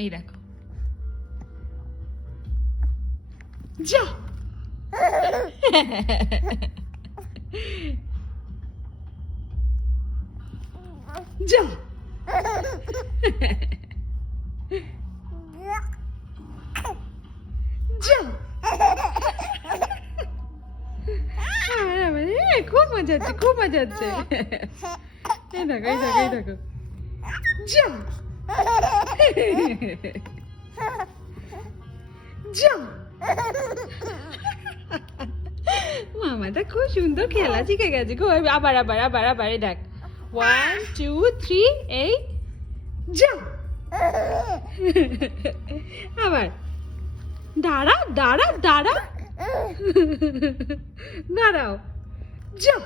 এই দেখো, যা যা যা। খুব মজা হচ্ছে, খুব মজা হচ্ছে। এই দেখো, এই দেখো, এই দেখো, যা যা। মামাটা খুব সুন্দর খেলা শিখে গেছে। আবার আবার আবার আবার এই দেখ, 1 2 3 এই যা। আবার দাঁড়া দাঁড়া দাঁড়া, দাঁড়াও, যা।